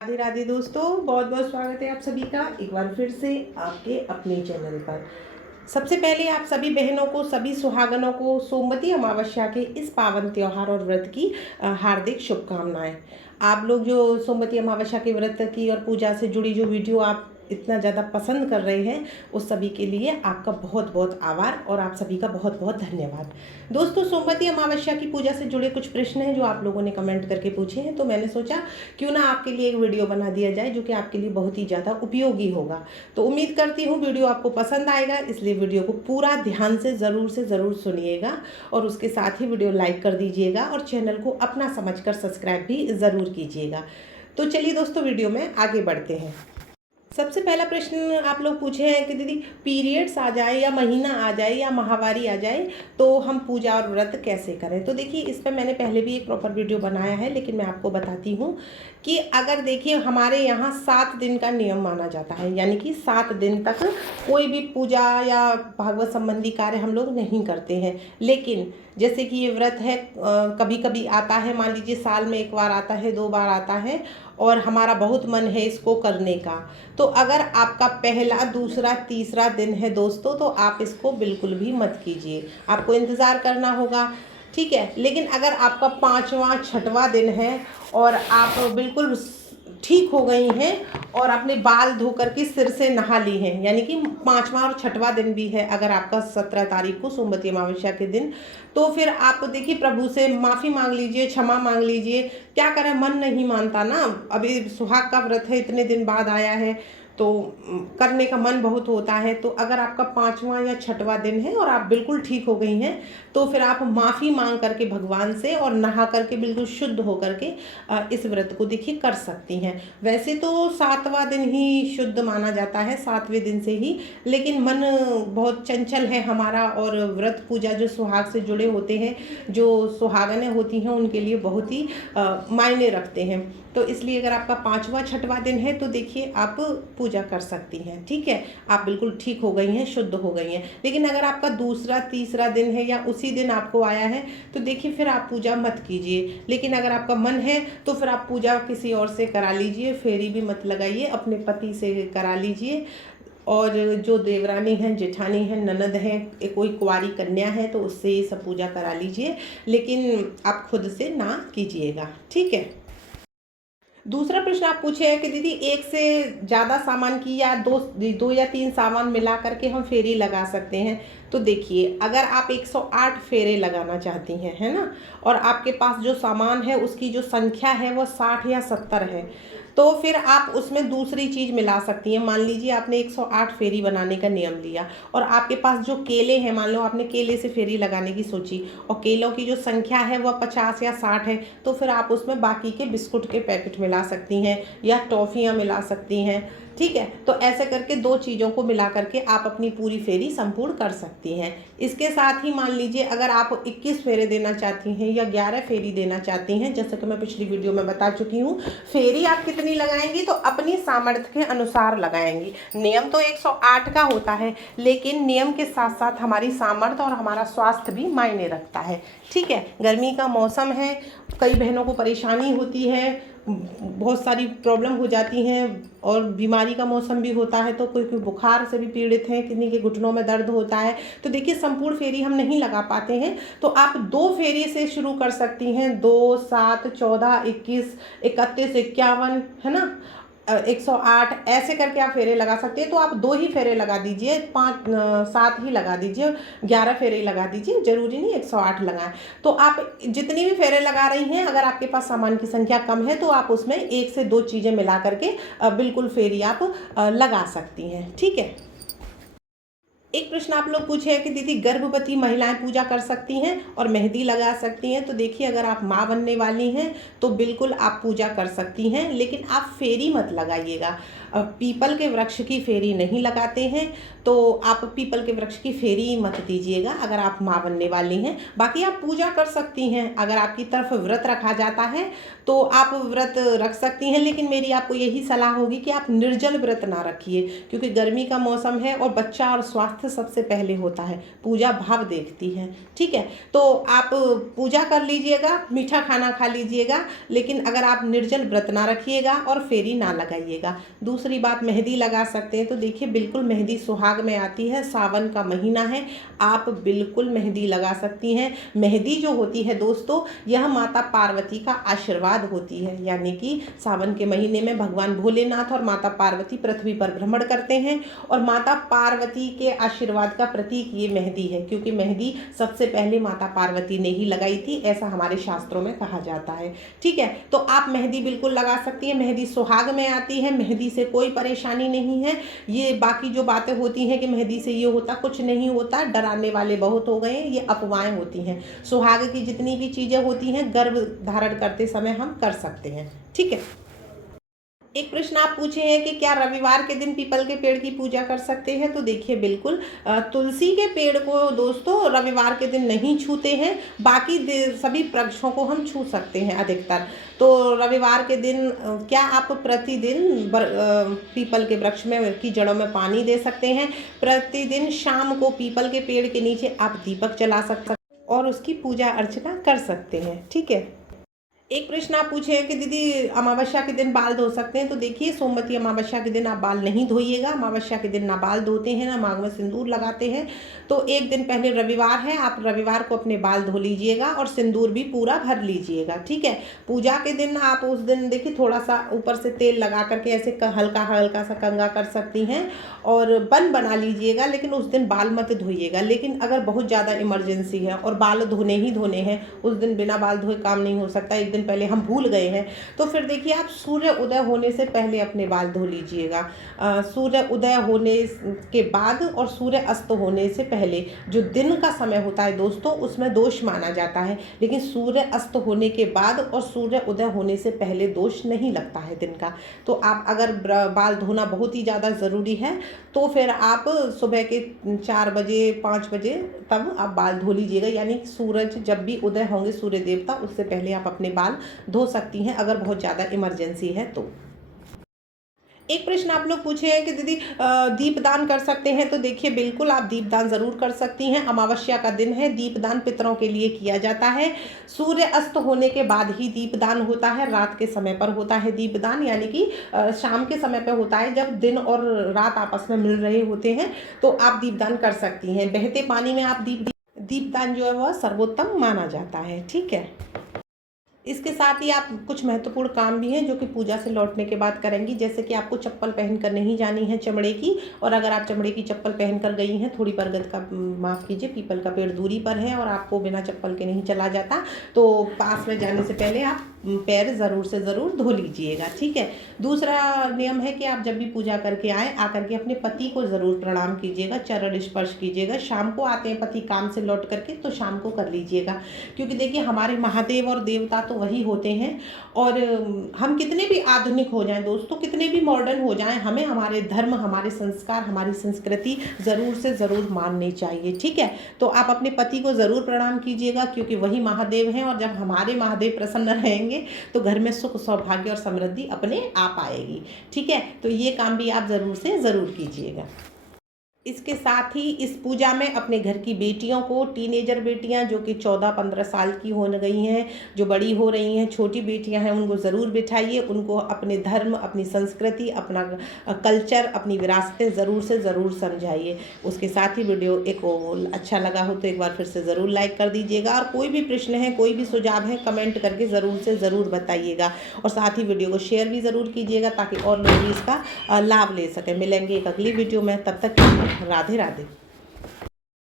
राधे राधे दोस्तों, बहुत बहुत स्वागत है आप सभी का एक बार फिर से आपके अपने चैनल पर। सबसे पहले आप सभी बहनों को, सभी सुहागनों को सोमवती अमावस्या के इस पावन त्योहार और व्रत की हार्दिक शुभकामनाएं। आप लोग जो सोमवती अमावस्या के व्रत की और पूजा से जुड़ी जो वीडियो आप इतना ज़्यादा पसंद कर रहे हैं, उस सभी के लिए आपका बहुत बहुत आभार और आप सभी का बहुत बहुत धन्यवाद। दोस्तों, सोमवती अमावस्या की पूजा से जुड़े कुछ प्रश्न हैं जो आप लोगों ने कमेंट करके पूछे हैं, तो मैंने सोचा क्यों ना आपके लिए एक वीडियो बना दिया जाए जो कि आपके लिए बहुत ही ज़्यादा उपयोगी होगा। तो उम्मीद करती हूँ वीडियो आपको पसंद आएगा, इसलिए वीडियो को पूरा ध्यान से ज़रूर सुनिएगा और उसके साथ ही वीडियो लाइक कर दीजिएगा और चैनल को अपना समझकर सब्सक्राइब भी ज़रूर कीजिएगा। तो चलिए दोस्तों, वीडियो में आगे बढ़ते हैं। सबसे पहला प्रश्न आप लोग पूछे हैं कि दीदी पीरियड्स आ जाए या महीना आ जाए या माहवारी आ जाए तो हम पूजा और व्रत कैसे करें। तो देखिए, इस पर मैंने पहले भी एक प्रॉपर वीडियो बनाया है, लेकिन मैं आपको बताती हूँ कि अगर देखिए हमारे यहाँ 7 दिन का नियम माना जाता है, यानी कि 7 दिन तक कोई भी पूजा या भागवत संबंधी कार्य हम लोग नहीं करते हैं। लेकिन जैसे कि ये व्रत है, कभी कभी आता है, मान लीजिए साल में 1 बार आता है, 2 बार आता है और हमारा बहुत मन है इसको करने का, तो अगर आपका पहला, दूसरा, तीसरा दिन है दोस्तों, तो आप इसको बिल्कुल भी मत कीजिए, आपको इंतज़ार करना होगा, ठीक है। लेकिन अगर आपका 5वां, 6वां दिन है और आप बिल्कुल ठीक हो गई हैं और अपने बाल धो करके सिर से नहा ली हैं, यानी कि 5वां और 6वां दिन भी है अगर आपका 17 तारीख को सोमवती अमावस्या के दिन, तो फिर आप देखिए प्रभु से माफ़ी मांग लीजिए, क्षमा मांग लीजिए। क्या करें, मन नहीं मानता ना, अभी सुहाग का व्रत है, इतने दिन बाद आया है तो करने का मन बहुत होता है। तो अगर आपका 5वां या 6वां दिन है और आप बिल्कुल ठीक हो गई हैं, तो फिर आप माफ़ी मांग करके भगवान से और नहा करके बिल्कुल शुद्ध हो करके इस व्रत को देखिए कर सकती हैं। वैसे तो 7वां दिन ही शुद्ध माना जाता है, 7वें दिन से ही, लेकिन मन बहुत चंचल है हमारा और व्रत पूजा जो सुहाग से जुड़े होते हैं, जो सुहागनें होती हैं, उनके लिए बहुत ही मायने रखते हैं। तो इसलिए अगर आपका 5वां, 6वां दिन है तो देखिए आप पूजा कर सकती हैं, ठीक है, आप बिल्कुल ठीक हो गई हैं, शुद्ध हो गई हैं। लेकिन अगर आपका दूसरा, तीसरा दिन है या उसी दिन आपको आया है, तो देखिए फिर आप पूजा मत कीजिए। लेकिन अगर आपका मन है तो फिर आप पूजा किसी और से करा लीजिए, फेरी भी मत लगाइए, अपने पति से करा लीजिए। और जो देवरानी हैं, जेठानी हैं, ननद हैं, कोई कुंवारी कन्या है तो उससे ये सब पूजा करा लीजिए, लेकिन आप खुद से ना कीजिएगा, ठीक है। दूसरा प्रश्न आप पूछे हैं कि दीदी एक से ज़्यादा सामान की या दो या 3 सामान मिला करके हम फेरी लगा सकते हैं। तो देखिए, अगर आप 108 फेरे लगाना चाहती हैं, है ना, और आपके पास जो सामान है उसकी जो संख्या है वो 60 या 70 है, तो फिर आप उसमें दूसरी चीज़ मिला सकती हैं। मान लीजिए आपने 108 फेरी बनाने का नियम लिया और आपके पास जो केले हैं, मान लो आपने केले से फेरी लगाने की सोची और केलों की जो संख्या है वह 50 या 60 है, तो फिर आप उसमें बाकी के बिस्कुट के पैकेट मिला सकती हैं या टॉफ़ियाँ मिला सकती हैं, ठीक है। तो ऐसे करके 2 चीज़ों को मिला करके आप अपनी पूरी फेरी संपूर्ण कर सकती हैं। इसके साथ ही मान लीजिए अगर आप 21 फेरे देना चाहती हैं या 11 फेरी देना चाहती हैं, जैसे कि मैं पिछली वीडियो में बता चुकी हूँ, फेरी आप कितनी लगाएंगी तो अपनी सामर्थ्य के अनुसार लगाएंगी। नियम तो 108 का होता है, लेकिन नियम के साथ साथ हमारी सामर्थ्य और हमारा स्वास्थ्य भी मायने रखता है, ठीक है। गर्मी का मौसम है, कई बहनों को परेशानी होती है, बहुत सारी प्रॉब्लम हो जाती हैं और बीमारी का मौसम भी होता है, तो कोई कोई बुखार से भी पीड़ित हैं, किन्हीं के घुटनों में दर्द होता है, तो देखिए संपूर्ण फेरी हम नहीं लगा पाते हैं, तो आप 2 फेरी से शुरू कर सकती हैं, 2, 7, 14, 21, 31, 51, है ना, 108 ऐसे करके आप फेरे लगा सकते हैं। तो आप 2 ही फेरे लगा दीजिए, 7 ही लगा दीजिए, 11 फेरे लगा दीजिए, जरूरी नहीं 108 लगाएं। तो आप जितनी भी फेरे लगा रही हैं, अगर आपके पास सामान की संख्या कम है तो आप उसमें 1 से 2 चीज़ें मिला करके बिल्कुल फेरी आप लगा सकती हैं, ठीक है। एक प्रश्न आप लोग पूछे हैं कि दीदी गर्भवती महिलाएं पूजा कर सकती हैं और मेहंदी लगा सकती हैं। तो देखिए, अगर आप माँ बनने वाली हैं तो बिल्कुल आप पूजा कर सकती हैं, लेकिन आप फेरी मत लगाइएगा। पीपल के वृक्ष की फेरी नहीं लगाते हैं, तो आप पीपल के वृक्ष की फेरी मत दीजिएगा अगर आप माँ बनने वाली हैं। बाकी आप पूजा कर सकती हैं, अगर आपकी तरफ व्रत रखा जाता है तो आप व्रत रख सकती हैं, लेकिन मेरी आपको यही सलाह होगी कि आप निर्जल व्रत ना रखिए, क्योंकि गर्मी का मौसम है और बच्चा और स्वास्थ्य अर्थ सबसे पहले होता है, पूजा भाव देखती है। ठीक है, तो आप पूजा कर लीजिएगा, मीठा खाना खा लीजिएगा, लेकिन अगर आप निर्जल व्रत ना रखिएगा और फेरी ना लगाइएगा। दूसरी बात, मेहंदी लगा सकते हैं, तो देखिए बिल्कुल मेहंदी सुहाग में आती है, सावन का महीना है, आप बिल्कुल मेहंदी लगा सकती हैं। मेहंदी जो होती है दोस्तों, यह माता पार्वती का आशीर्वाद होती है, यानी कि सावन के महीने में भगवान भोलेनाथ और माता पार्वती पृथ्वी पर भ्रमण करते हैं और माता पार्वती के आशीर्वाद का प्रतीक ये मेहंदी है, क्योंकि मेहंदी सबसे पहले माता पार्वती ने ही लगाई थी, ऐसा हमारे शास्त्रों में कहा जाता है। ठीक है, तो आप मेहंदी बिल्कुल लगा सकती हैं। मेहंदी सुहाग में आती है, मेहंदी से कोई परेशानी नहीं है। ये बाकी जो बातें होती हैं कि मेहंदी से ये होता, कुछ नहीं होता, डराने वाले बहुत हो गए हैं, ये अफवाहें होती हैं। सुहाग की जितनी भी चीज़ें होती हैं गर्भ धारण करते समय हम कर सकते हैं। ठीक है, एक प्रश्न आप पूछे हैं कि क्या रविवार के दिन पीपल के पेड़ की पूजा कर सकते हैं, तो देखिए बिल्कुल तुलसी के पेड़ को दोस्तों रविवार के दिन नहीं छूते हैं, बाकी सभी वृक्षों को हम छू सकते हैं अधिकतर। तो रविवार के दिन क्या आप प्रतिदिन पीपल के वृक्ष में की जड़ों में पानी दे सकते हैं। प्रतिदिन शाम को पीपल के पेड़ के नीचे आप दीपक जला सकते हैं और उसकी पूजा अर्चना कर सकते हैं। ठीक है, एक प्रश्न आप पूछे हैं कि दीदी अमावस्या के दिन बाल धो सकते हैं, तो देखिए सोमवती अमावस्या के दिन आप बाल नहीं धोइएगा। अमावस्या के दिन ना बाल धोते हैं, ना मांग में सिंदूर लगाते हैं। तो एक दिन पहले रविवार है, आप रविवार को अपने बाल धो लीजिएगा और सिंदूर भी पूरा भर लीजिएगा। ठीक है, पूजा के दिन आप उस दिन देखिए थोड़ा सा ऊपर से तेल लगा करके ऐसे हल्का हल्का सा कंघा कर सकती हैं और बन बना लीजिएगा, लेकिन उस दिन बाल मत धोइएगा। लेकिन अगर बहुत ज़्यादा इमरजेंसी है और बाल धोने ही धोने हैं, उस दिन बिना बाल धोए काम नहीं हो सकता, एक दिन पहले हम भूल गए हैं, तो फिर देखिए आप सूर्य उदय होने से पहले अपने बाल धो लीजिएगा। सूर्य उदय होने के बाद और सूर्य अस्त होने से पहले जो दिन का समय होता है दोस्तों, उसमें दोष माना जाता है, लेकिन सूर्य अस्त होने के बाद और सूर्य उदय होने से पहले दोष नहीं लगता है दिन का। तो आप अगर बाल धोना बहुत ही ज़्यादा ज़रूरी है तो फिर आप सुबह के 4 बजे 5 बजे तब आप बाल धो लीजिएगा, यानी सूरज जब भी उदय होंगे सूर्य देवता, उससे पहले आप अपने बाल धो सकती हैं अगर बहुत ज़्यादा इमरजेंसी है तो। एक प्रश्न आप लोग पूछे हैं कि दीदी दीपदान कर सकते हैं, तो देखिए बिल्कुल आप दीपदान ज़रूर कर सकती हैं। अमावस्या का दिन है, दीपदान पितरों के लिए किया जाता है। सूर्य अस्त होने के बाद ही दीपदान होता है, रात के समय पर होता है दीपदान, यानी कि शाम के समय पर होता है जब दिन और रात आपस में मिल रहे होते हैं, तो आप दीपदान कर सकती हैं। बहते पानी में आप दीपदान जो है वह सर्वोत्तम माना जाता है। ठीक है, इसके साथ ही आप कुछ महत्वपूर्ण काम भी हैं जो कि पूजा से लौटने के बाद करेंगी, जैसे कि आपको चप्पल पहनकर नहीं जानी है चमड़े की, और अगर आप चमड़े की चप्पल पहनकर गई हैं, थोड़ी बरगद का माफ़ कीजिए पीपल का पेड़ दूरी पर है और आपको बिना चप्पल के नहीं चला जाता, तो पास में जाने से पहले आप पैर ज़रूर से ज़रूर धो लीजिएगा। ठीक है, दूसरा नियम है कि आप जब भी पूजा करके आए, आकर के अपने पति को ज़रूर प्रणाम कीजिएगा, चरण स्पर्श कीजिएगा। शाम को आते हैं पति काम से लौट करके, तो शाम को कर लीजिएगा, क्योंकि देखिए हमारे महादेव और देवता तो वही होते हैं। और हम कितने भी आधुनिक हो जाएं दोस्तों, कितने भी मॉडर्न हो जाएं, हमें हमारे धर्म, हमारे संस्कार, हमारी संस्कृति ज़रूर से ज़रूर माननी चाहिए। ठीक है, तो आप अपने पति को ज़रूर प्रणाम कीजिएगा, क्योंकि वही महादेव हैं, और जब हमारे महादेव प्रसन्न रहेंगे तो घर में सुख, सौभाग्य और समृद्धि अपने आप आएगी। ठीक है, तो ये काम भी आप ज़रूर से ज़रूर कीजिएगा। इसके साथ ही इस पूजा में अपने घर की बेटियों को, टीनेजर बेटियां जो कि 14-15 साल की हो गई हैं, जो बड़ी हो रही हैं, छोटी बेटियां हैं, उनको ज़रूर बिठाइए, उनको अपने धर्म, अपनी संस्कृति, अपना कल्चर, अपनी विरासतें ज़रूर से ज़रूर समझाइए। उसके साथ ही वीडियो एक अच्छा लगा हो तो एक बार फिर से ज़रूर लाइक कर दीजिएगा, और कोई भी प्रश्न है, कोई भी सुझाव है, कमेंट करके ज़रूर से ज़रूर बताइएगा, और साथ ही वीडियो को शेयर भी ज़रूर कीजिएगा ताकि और लोग भी इसका लाभ ले सकें। मिलेंगे एक अगली वीडियो में, तब तक राधे राधे।